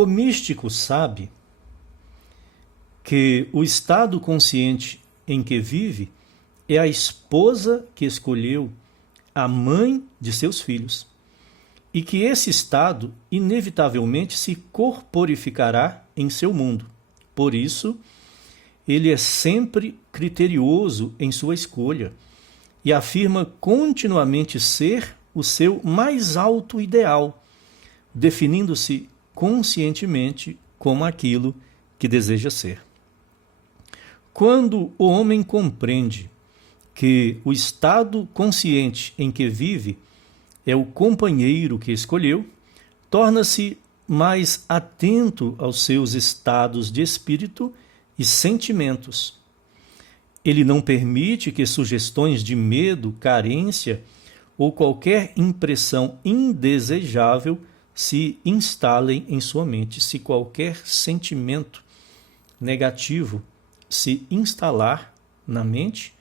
O místico sabe que o estado consciente em que vive é a esposa que escolheu a mãe de seus filhos, e que esse estado inevitavelmente se corporificará em seu mundo. Por isso, ele é sempre criterioso em sua escolha e afirma continuamente ser o seu mais alto ideal, definindo-se conscientemente como aquilo que deseja ser. Quando o homem compreende que o estado consciente em que vive é o companheiro que escolheu, torna-se mais atento aos seus estados de espírito e sentimentos. Ele não permite que sugestões de medo, carência ou qualquer impressão indesejável se instalem em sua mente. Se qualquer sentimento negativo se instalar na mente,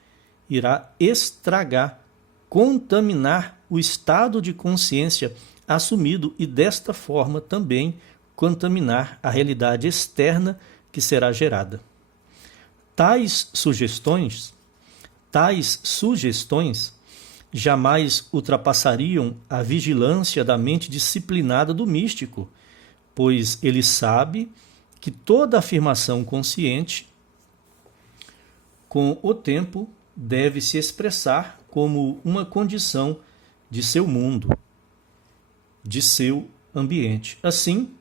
irá estragar, contaminar o estado de consciência assumido e, desta forma, também contaminar a realidade externa que será gerada. Tais sugestões jamais ultrapassariam a vigilância da mente disciplinada do místico, pois ele sabe que toda afirmação consciente, com o tempo, deve se expressar como uma condição de seu mundo, de seu ambiente. Assim,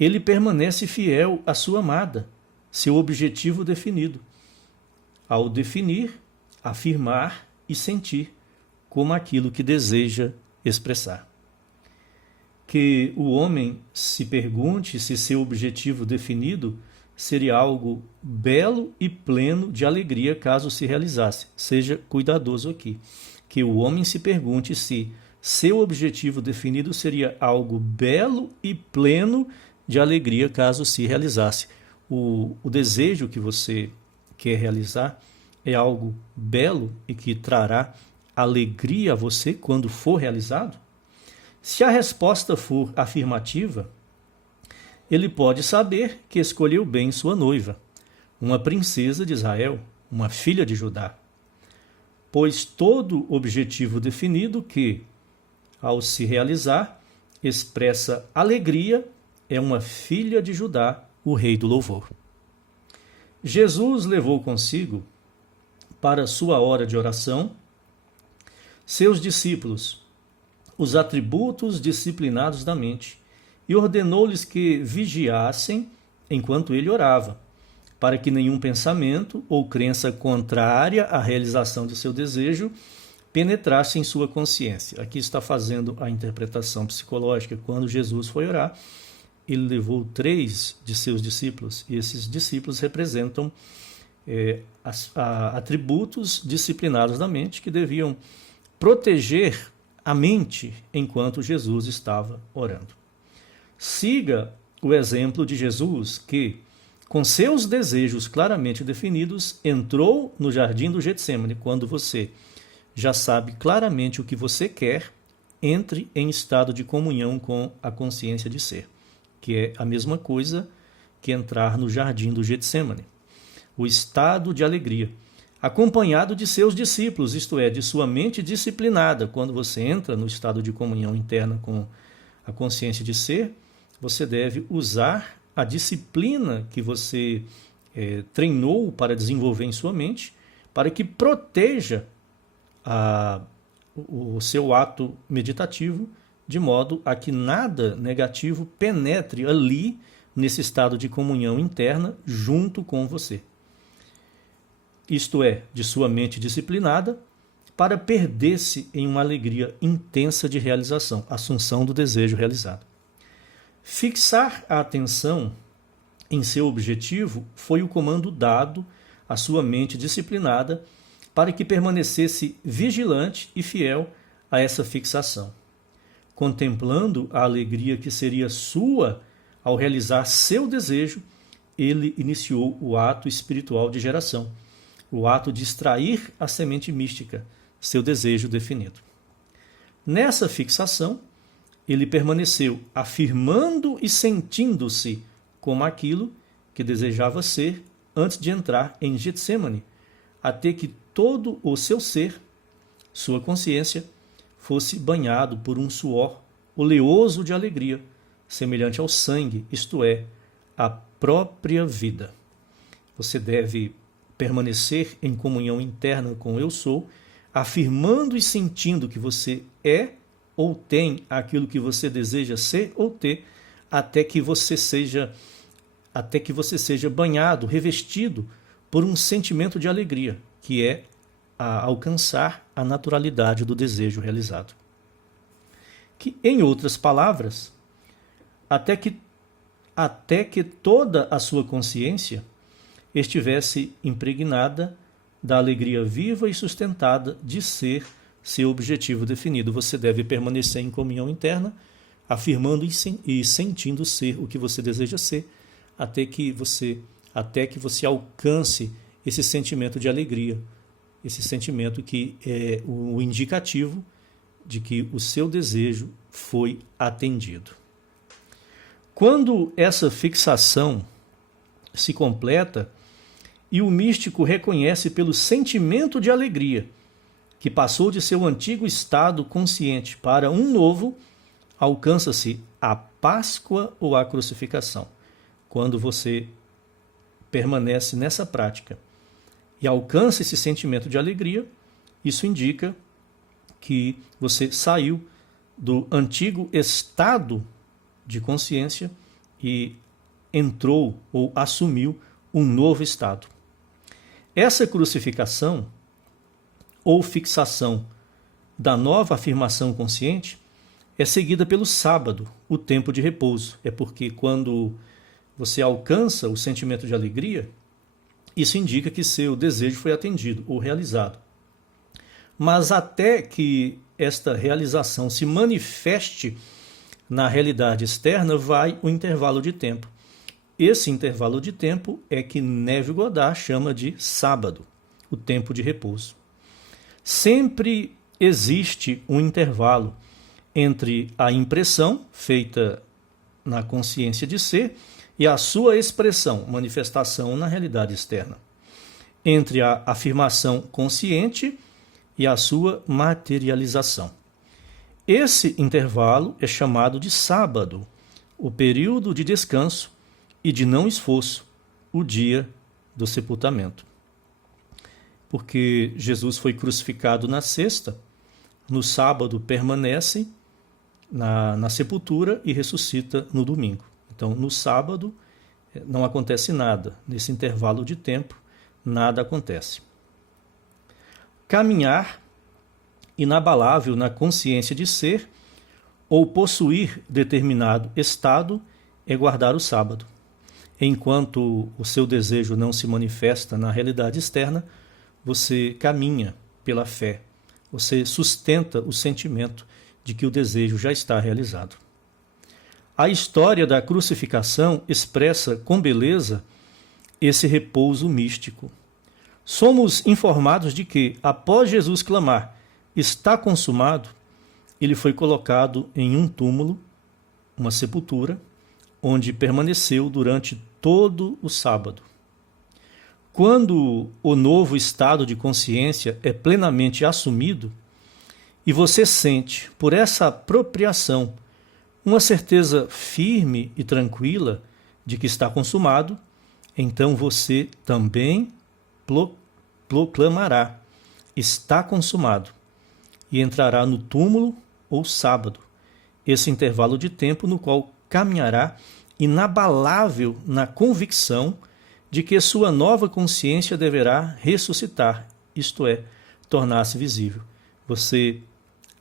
ele permanece fiel à sua amada, seu objetivo definido, ao definir, afirmar e sentir como aquilo que deseja expressar. Que o homem se pergunte se seu objetivo definido seria algo belo e pleno de alegria caso se realizasse. Seja cuidadoso aqui. Que o homem se pergunte se seu objetivo definido seria algo belo e pleno de alegria caso se realizasse. O desejo que você quer realizar é algo belo e que trará alegria a você quando for realizado? Se a resposta for afirmativa, ele pode saber que escolheu bem sua noiva, uma princesa de Israel, uma filha de Judá. Pois todo objetivo definido que, ao se realizar, expressa alegria, é uma filha de Judá, o rei do louvor. Jesus levou consigo, para sua hora de oração, seus discípulos, os atributos disciplinados da mente, e ordenou-lhes que vigiassem enquanto ele orava, para que nenhum pensamento ou crença contrária à realização de seu desejo penetrasse em sua consciência. Aqui está fazendo a interpretação psicológica. Quando Jesus foi orar, ele levou 3 de seus discípulos, e esses discípulos representam atributos disciplinados da mente que deviam proteger a mente enquanto Jesus estava orando. Siga o exemplo de Jesus, que, com seus desejos claramente definidos, entrou no jardim do Getsêmani. Quando você já sabe claramente o que você quer, entre em estado de comunhão com a consciência de ser, que é a mesma coisa que entrar no jardim do Getsêmani. O estado de alegria, acompanhado de seus discípulos, isto é, de sua mente disciplinada. Quando você entra no estado de comunhão interna com a consciência de ser, você deve usar a disciplina que você treinou para desenvolver em sua mente, para que proteja o seu ato meditativo, de modo a que nada negativo penetre ali, nesse estado de comunhão interna, junto com você. Isto é, de sua mente disciplinada, para perder-se em uma alegria intensa de realização, assunção do desejo realizado. Fixar a atenção em seu objetivo foi o comando dado à sua mente disciplinada para que permanecesse vigilante e fiel a essa fixação. Contemplando a alegria que seria sua ao realizar seu desejo, ele iniciou o ato espiritual de geração, o ato de extrair a semente mística, seu desejo definido. Nessa fixação, ele permaneceu afirmando e sentindo-se como aquilo que desejava ser antes de entrar em Getsêmani, até que todo o seu ser, sua consciência, fosse banhado por um suor oleoso de alegria, semelhante ao sangue, isto é, a própria vida. Você deve permanecer em comunhão interna com o Eu Sou, afirmando e sentindo que você é ou tem aquilo que você deseja ser ou ter, até que você seja banhado, revestido por um sentimento de alegria, que é alcançar a naturalidade do desejo realizado. Que, em outras palavras, até que toda a sua consciência estivesse impregnada da alegria viva e sustentada de ser seu objetivo definido. Você deve permanecer em comunhão interna, afirmando e sentindo ser o que você deseja ser, até que você alcance esse sentimento de alegria, esse sentimento que é o indicativo de que o seu desejo foi atendido. Quando essa fixação se completa e o místico reconhece pelo sentimento de alegria que passou de seu antigo estado consciente para um novo, alcança-se a Páscoa ou a crucificação. Quando você permanece nessa prática e alcança esse sentimento de alegria, isso indica que você saiu do antigo estado de consciência e entrou ou assumiu um novo estado. Essa crucificação ou fixação da nova afirmação consciente é seguida pelo sábado, o tempo de repouso. É porque quando você alcança o sentimento de alegria, isso indica que seu desejo foi atendido ou realizado. Mas até que esta realização se manifeste na realidade externa, vai o intervalo de tempo. Esse intervalo de tempo é que Neville Goddard chama de sábado, o tempo de repouso. Sempre existe um intervalo entre a impressão feita na consciência de ser e a sua expressão, manifestação na realidade externa. Entre a afirmação consciente e a sua materialização. Esse intervalo é chamado de sábado, o período de descanso e de não esforço, o dia do sepultamento. Porque Jesus foi crucificado na sexta, no sábado permanece na sepultura e ressuscita no domingo. Então, no sábado não acontece nada, nesse intervalo de tempo, nada acontece. Caminhar inabalável na consciência de ser ou possuir determinado estado é guardar o sábado. Enquanto o seu desejo não se manifesta na realidade externa, você caminha pela fé, você sustenta o sentimento de que o desejo já está realizado. A história da crucificação expressa com beleza esse repouso místico. Somos informados de que, após Jesus clamar, está consumado, ele foi colocado em um túmulo, uma sepultura, onde permaneceu durante todo o sábado. Quando o novo estado de consciência é plenamente assumido, e você sente, por essa apropriação, uma certeza firme e tranquila de que está consumado, então você também proclamará: está consumado, e entrará no túmulo ou sábado, esse intervalo de tempo no qual caminhará inabalável na convicção de que sua nova consciência deverá ressuscitar, isto é, tornar-se visível. Você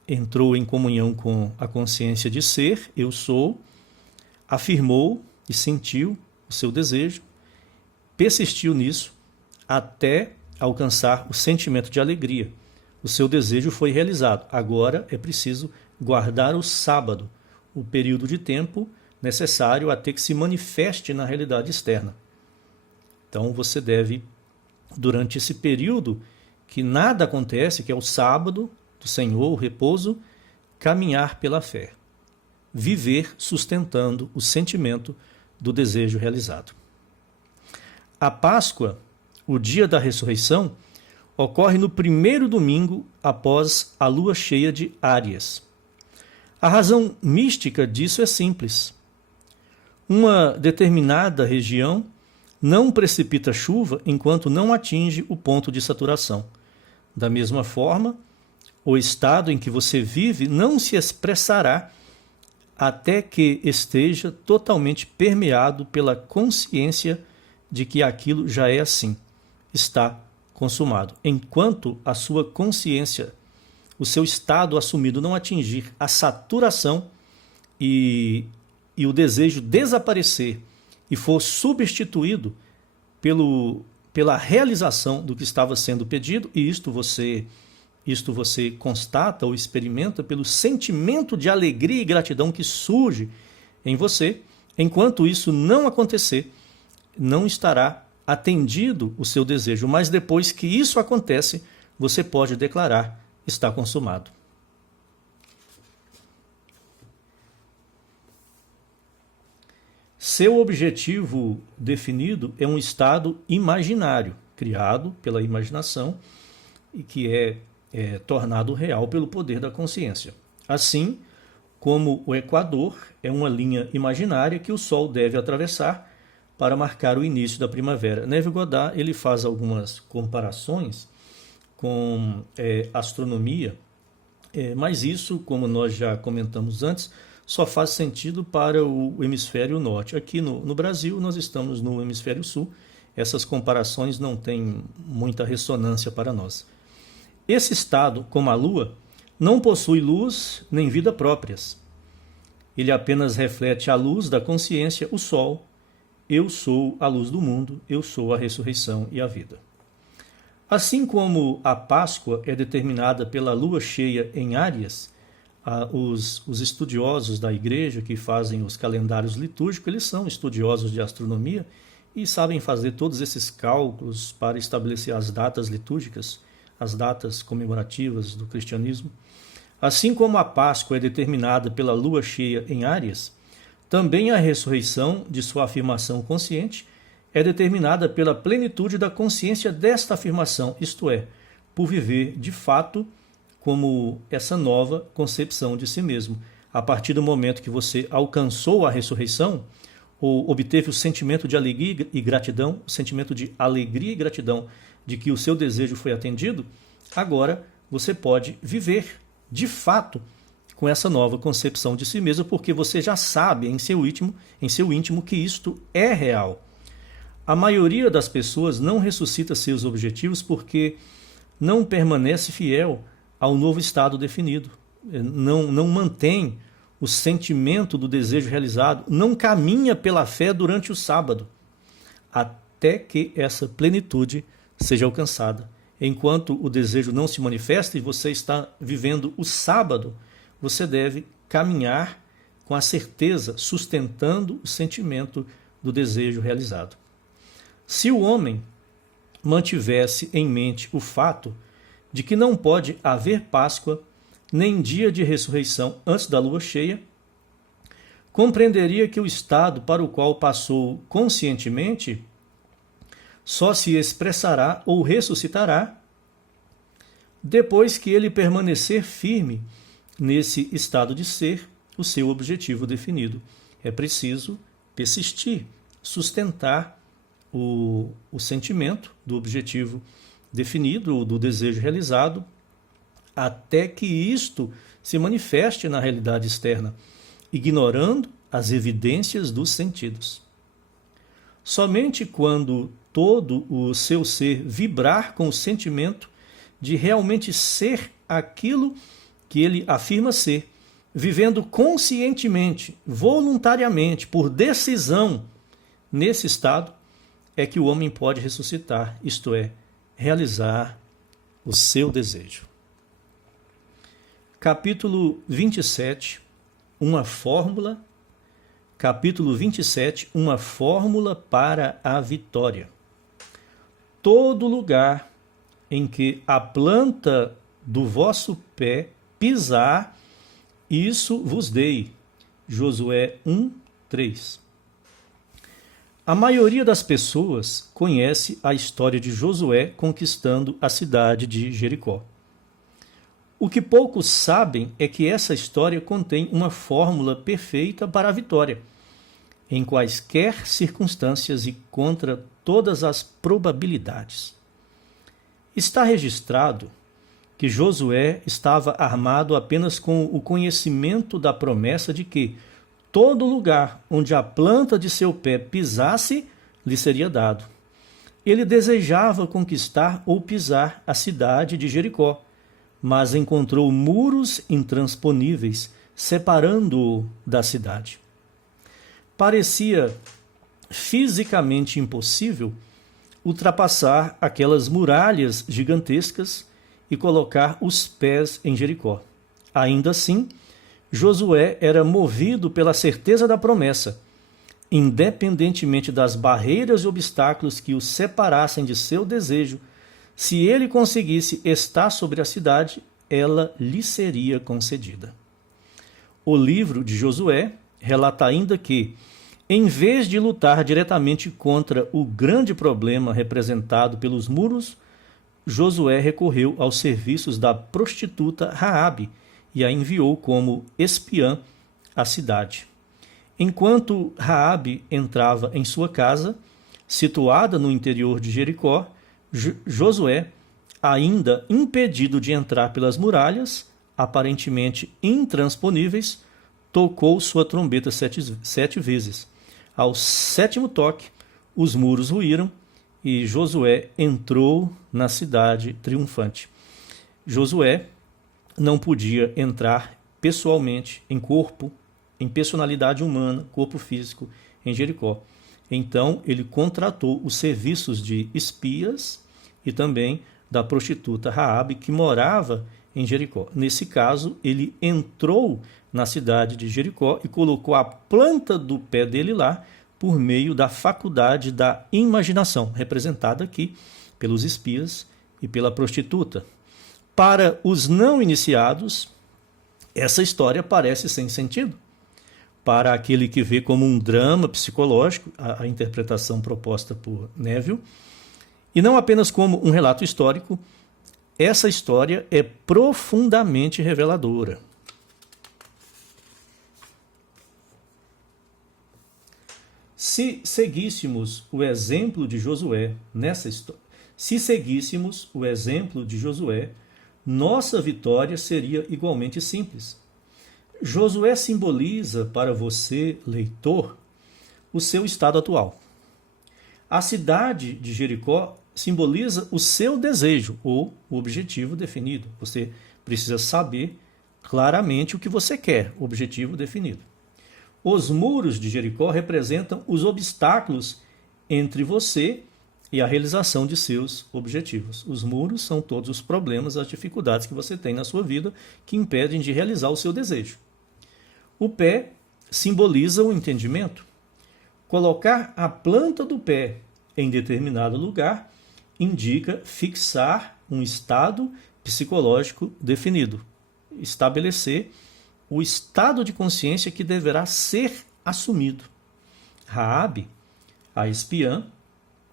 entrou em comunhão com a consciência de ser, eu sou, afirmou e sentiu o seu desejo, persistiu nisso até alcançar o sentimento de alegria. O seu desejo foi realizado. Agora é preciso guardar o sábado, o período de tempo necessário até que se manifeste na realidade externa. Então você deve, durante esse período que nada acontece, que é o sábado do Senhor, o repouso, caminhar pela fé. viver sustentando o sentimento do desejo realizado. A Páscoa, o dia da ressurreição, ocorre no primeiro domingo após a lua cheia de Áries. A razão mística disso é simples. Uma determinada região não precipita chuva enquanto não atinge o ponto de saturação. Da mesma forma, o estado em que você vive não se expressará até que esteja totalmente permeado pela consciência de que aquilo já é assim, está consumado. Enquanto a sua consciência, o seu estado assumido não atingir a saturação e o desejo desaparecer e for substituído pela realização do que estava sendo pedido, e isto você constata ou experimenta pelo sentimento de alegria e gratidão que surge em você. Enquanto isso não acontecer, não estará atendido o seu desejo, mas depois que isso acontece, você pode declarar: está consumado. Seu objetivo definido é um estado imaginário, criado pela imaginação e que é tornado real pelo poder da consciência. Assim como o Equador é uma linha imaginária que o Sol deve atravessar para marcar o início da primavera. Neville Goddard ele faz algumas comparações com astronomia, mas isso, como nós já comentamos antes, só faz sentido para o hemisfério norte. Aqui no Brasil, nós estamos no hemisfério sul, essas comparações não têm muita ressonância para nós. Esse estado, como a Lua, não possui luz nem vida próprias. Ele apenas reflete a luz da consciência, o Sol. Eu sou a luz do mundo, eu sou a ressurreição e a vida. Assim como a Páscoa é determinada pela lua cheia em Áries, os estudiosos da igreja que fazem os calendários litúrgicos, eles são estudiosos de astronomia e sabem fazer todos esses cálculos para estabelecer as datas litúrgicas, as datas comemorativas do cristianismo. Assim como a Páscoa é determinada pela lua cheia em Áries, também a ressurreição de sua afirmação consciente é determinada pela plenitude da consciência desta afirmação, isto é, por viver de fato como essa nova concepção de si mesmo. A partir do momento que você alcançou a ressurreição, ou obteve o sentimento de alegria e gratidão, o sentimento de alegria e gratidão de que o seu desejo foi atendido, agora você pode viver de fato com essa nova concepção de si mesmo, porque você já sabe em seu íntimo que isto é real. A maioria das pessoas não ressuscita seus objetivos porque não permanece fiel ao novo estado definido, não mantém o sentimento do desejo realizado, não caminha pela fé durante o sábado, até que essa plenitude seja alcançada. Enquanto o desejo não se manifesta e você está vivendo o sábado, você deve caminhar com a certeza, sustentando o sentimento do desejo realizado. Se o homem mantivesse em mente o fato de que não pode haver Páscoa nem dia de ressurreição antes da lua cheia, compreenderia que o estado para o qual passou conscientemente só se expressará ou ressuscitará depois que ele permanecer firme nesse estado de ser o seu objetivo definido. É preciso persistir, sustentar o sentimento do objetivo definido, do desejo realizado, até que isto se manifeste na realidade externa, ignorando as evidências dos sentidos. Somente quando todo o seu ser vibrar com o sentimento de realmente ser aquilo que ele afirma ser, vivendo conscientemente, voluntariamente, por decisão, nesse estado, é que o homem pode ressuscitar, isto é, realizar o seu desejo. Capítulo 27, uma fórmula. Capítulo 27, uma fórmula para a vitória. Todo lugar em que a planta do vosso pé pisar, isso vos dei, Josué 1, 3. A maioria das pessoas conhece a história de Josué conquistando a cidade de Jericó. O que poucos sabem é que essa história contém uma fórmula perfeita para a vitória, em quaisquer circunstâncias e contra todas as probabilidades. Está registrado que Josué estava armado apenas com o conhecimento da promessa de que todo lugar onde a planta de seu pé pisasse lhe seria dado. Ele desejava conquistar ou pisar a cidade de Jericó, mas encontrou muros intransponíveis separando-o da cidade. Parecia fisicamente impossível ultrapassar aquelas muralhas gigantescas e colocar os pés em Jericó. Ainda assim, Josué era movido pela certeza da promessa. Independentemente das barreiras e obstáculos que o separassem de seu desejo, se ele conseguisse estar sobre a cidade, ela lhe seria concedida. O livro de Josué relata ainda que, em vez de lutar diretamente contra o grande problema representado pelos muros, Josué recorreu aos serviços da prostituta Raabe e a enviou como espiã à cidade. Enquanto Raabe entrava em sua casa, situada no interior de Jericó, Josué, ainda impedido de entrar pelas muralhas, aparentemente intransponíveis, tocou sua trombeta sete vezes. Ao sétimo toque, os muros ruíram e Josué entrou na cidade triunfante. Josué não podia entrar pessoalmente, em corpo, em personalidade humana, corpo físico, em Jericó. Então ele contratou os serviços de espias e também da prostituta Raabe, que morava em Jericó. Nesse caso, ele entrou na cidade de Jericó e colocou a planta do pé dele lá por meio da faculdade da imaginação, representada aqui pelos espias e pela prostituta. Para os não iniciados, essa história parece sem sentido. Para aquele que vê como um drama psicológico, a interpretação proposta por Neville, e não apenas como um relato histórico, essa história é profundamente reveladora. Se seguíssemos o exemplo de Josué nessa história, nossa vitória seria igualmente simples. Josué simboliza para você, leitor, o seu estado atual. A cidade de Jericó simboliza o seu desejo ou o objetivo definido. Você precisa saber claramente o que você quer, o objetivo definido. Os muros de Jericó representam os obstáculos entre você e a realização de seus objetivos. Os muros são todos os problemas, as dificuldades que você tem na sua vida que impedem de realizar o seu desejo. O pé simboliza o entendimento. Colocar a planta do pé em determinado lugar indica fixar um estado psicológico definido, estabelecer o estado de consciência que deverá ser assumido. Raabe, a espiã,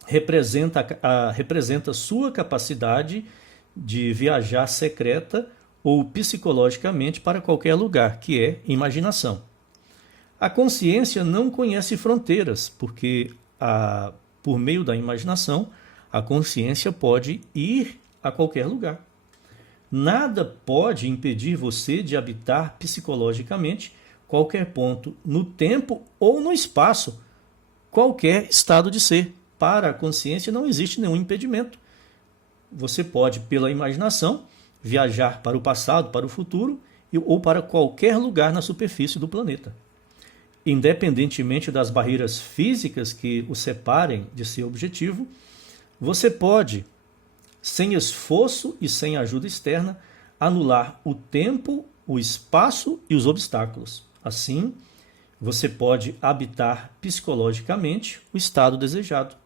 representa sua capacidade de viajar secreta ou psicologicamente para qualquer lugar, que é imaginação. A consciência não conhece fronteiras, porque por meio da imaginação, a consciência pode ir a qualquer lugar. Nada pode impedir você de habitar psicologicamente qualquer ponto no tempo ou no espaço, qualquer estado de ser. Para a consciência não existe nenhum impedimento. Você pode, pela imaginação, viajar para o passado, para o futuro ou para qualquer lugar na superfície do planeta. Independentemente das barreiras físicas que o separem de seu objetivo, você pode, sem esforço e sem ajuda externa, anular o tempo, o espaço e os obstáculos. Assim, você pode habitar psicologicamente o estado desejado.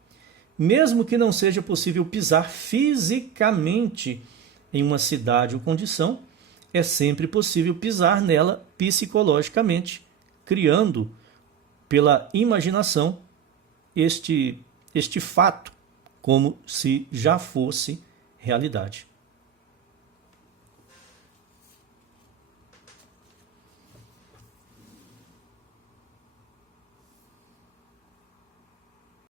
Mesmo que não seja possível pisar fisicamente em uma cidade ou condição, é sempre possível pisar nela psicologicamente, criando pela imaginação este fato como se já fosse realidade.